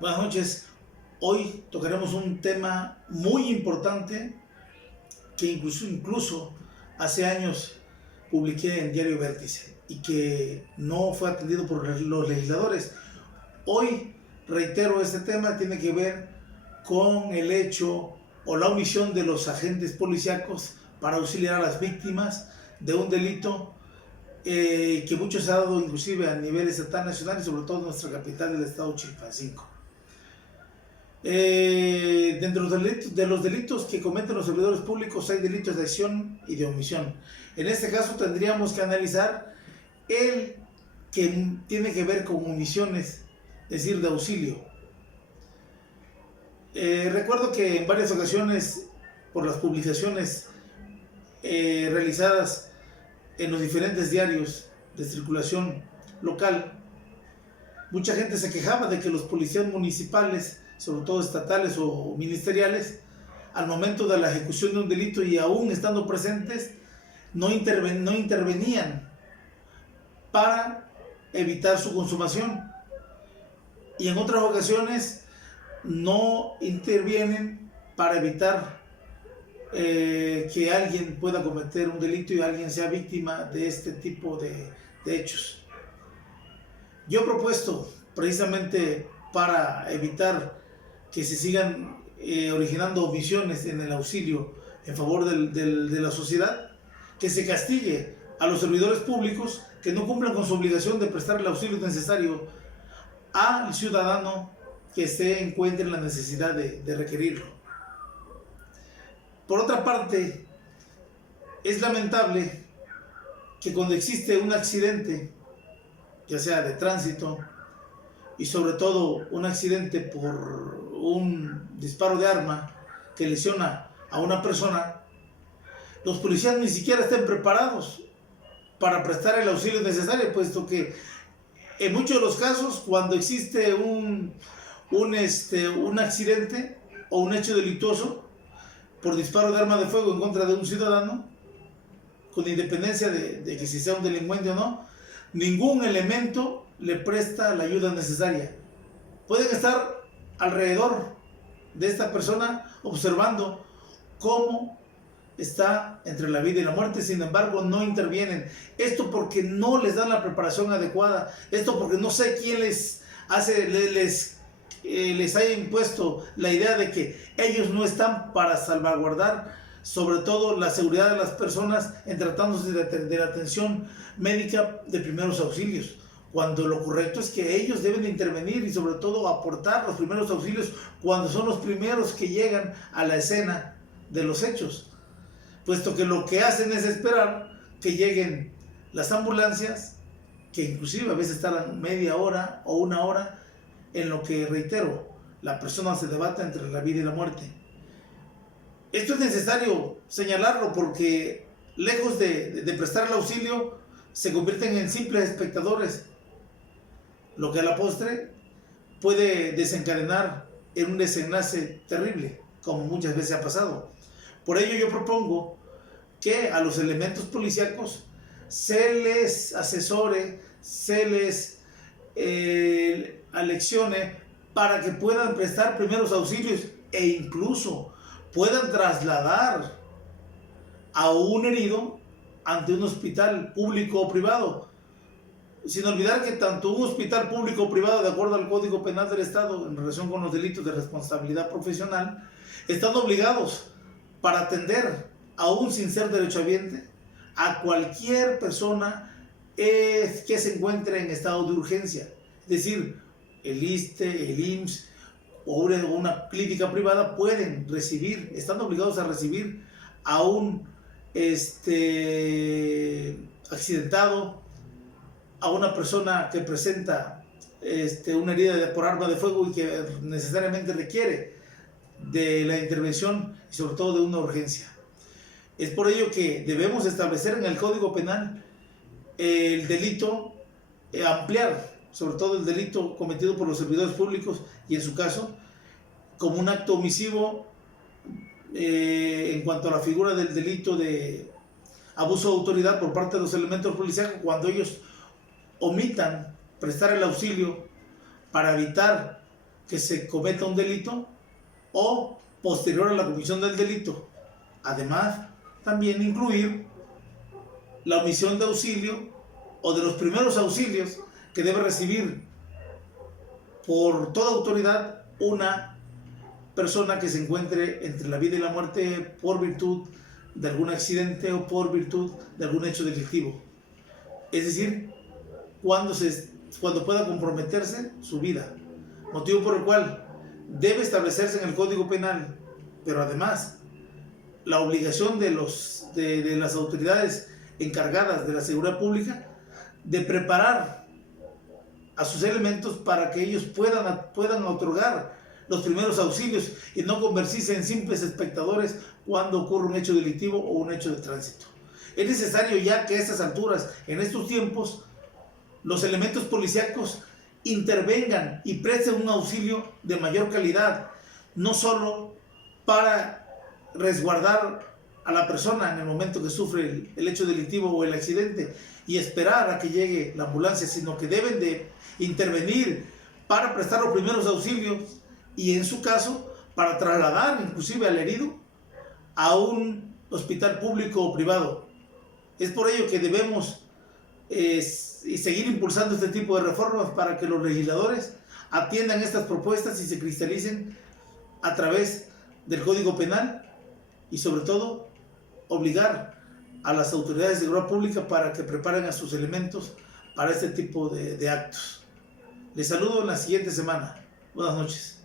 Buenas noches. Hoy tocaremos un tema muy importante que incluso hace años publiqué en Diario Vértice y que no fue atendido por los legisladores. Hoy reitero, este tema tiene que ver con el hecho o la omisión de los agentes policíacos para auxiliar a las víctimas de un delito que mucho se ha dado inclusive a nivel estatal, nacional y sobre todo en nuestra capital del estado Chilpancingo. Dentro de los delitos que cometen los servidores públicos hay delitos de acción y de omisión. En este caso tendríamos que analizar el que tiene que ver con omisiones, es decir, de auxilio. Recuerdo que en varias ocasiones, por las publicaciones realizadas en los diferentes diarios de circulación local, mucha gente se quejaba de que los policías municipales, sobre todo estatales o ministeriales, al momento de la ejecución de un delito y aún estando presentes, no intervenían para evitar su consumación. Y en otras ocasiones no intervienen para evitar que alguien pueda cometer un delito y alguien sea víctima de este tipo de hechos. Yo he propuesto, precisamente para evitar que se sigan originando omisiones en el auxilio en favor de la sociedad, que se castigue a los servidores públicos que no cumplan con su obligación de prestar el auxilio necesario al ciudadano que se encuentre en la necesidad de requerirlo. Por otra parte, es lamentable que cuando existe un accidente, ya sea de tránsito, y sobre todo un accidente por un disparo de arma que lesiona a una persona, los policías ni siquiera estén preparados para prestar el auxilio necesario, puesto que en muchos de los casos, cuando existe un accidente o un hecho delictuoso por disparo de arma de fuego en contra de un ciudadano, con independencia de que si sea un delincuente o no, ningún elemento le presta la ayuda necesaria. Pueden estar alrededor de esta persona observando cómo está entre la vida y la muerte, sin embargo no intervienen. Esto porque no les dan la preparación adecuada, esto porque no sé quién les haya impuesto la idea de que ellos no están para salvaguardar sobre todo la seguridad de las personas en tratándose de la atención médica de primeros auxilios, cuando lo correcto es que ellos deben de intervenir y sobre todo aportar los primeros auxilios cuando son los primeros que llegan a la escena de los hechos, puesto que lo que hacen es esperar que lleguen las ambulancias, que inclusive a veces tardan media hora o una hora, en lo que, reitero, la persona se debate entre la vida y la muerte. Esto es necesario señalarlo porque lejos de prestar el auxilio se convierten en simples espectadores, lo que a la postre puede desencadenar en un desenlace terrible, como muchas veces ha pasado. Por ello yo propongo que a los elementos policíacos se les asesore, se les aleccione para que puedan prestar primeros auxilios e incluso puedan trasladar a un herido ante un hospital público o privado, sin olvidar que tanto un hospital público o privado, de acuerdo al Código Penal del Estado en relación con los delitos de responsabilidad profesional, están obligados para atender, aún sin ser derechohabiente, a cualquier persona que se encuentre en estado de urgencia. Es decir, el ISSSTE, el IMSS o una clínica privada pueden recibir, están obligados a recibir a un accidentado, a una persona que presenta una herida por arma de fuego y que necesariamente requiere de la intervención y sobre todo de una urgencia. Es por ello que debemos establecer en el Código Penal el delito, ampliar sobre todo el delito cometido por los servidores públicos y en su caso como un acto omisivo en cuanto a la figura del delito de abuso de autoridad por parte de los elementos policiales cuando ellos omitan prestar el auxilio para evitar que se cometa un delito o posterior a la comisión del delito. Además, también incluir la omisión de auxilio o de los primeros auxilios que debe recibir por toda autoridad una persona que se encuentre entre la vida y la muerte por virtud de algún accidente o por virtud de algún hecho delictivo. Es decir, cuando pueda comprometerse su vida. Motivo por el cual debe establecerse en el Código Penal, pero además la obligación de las autoridades encargadas de la seguridad pública de preparar a sus elementos para que ellos puedan otorgar los primeros auxilios y no convertirse en simples espectadores cuando ocurre un hecho delictivo o un hecho de tránsito. Es necesario ya que a estas alturas, en estos tiempos, los elementos policíacos intervengan y presten un auxilio de mayor calidad, no solo para resguardar a la persona en el momento que sufre el hecho delictivo o el accidente y esperar a que llegue la ambulancia, sino que deben de intervenir para prestar los primeros auxilios y en su caso para trasladar inclusive al herido a un hospital público o privado. Es por ello que debemos seguir impulsando este tipo de reformas para que los legisladores atiendan estas propuestas y se cristalicen a través del Código Penal y sobre todo obligar a las autoridades de seguridad pública para que preparen a sus elementos para este tipo de actos. Les saludo en la siguiente semana. Buenas noches.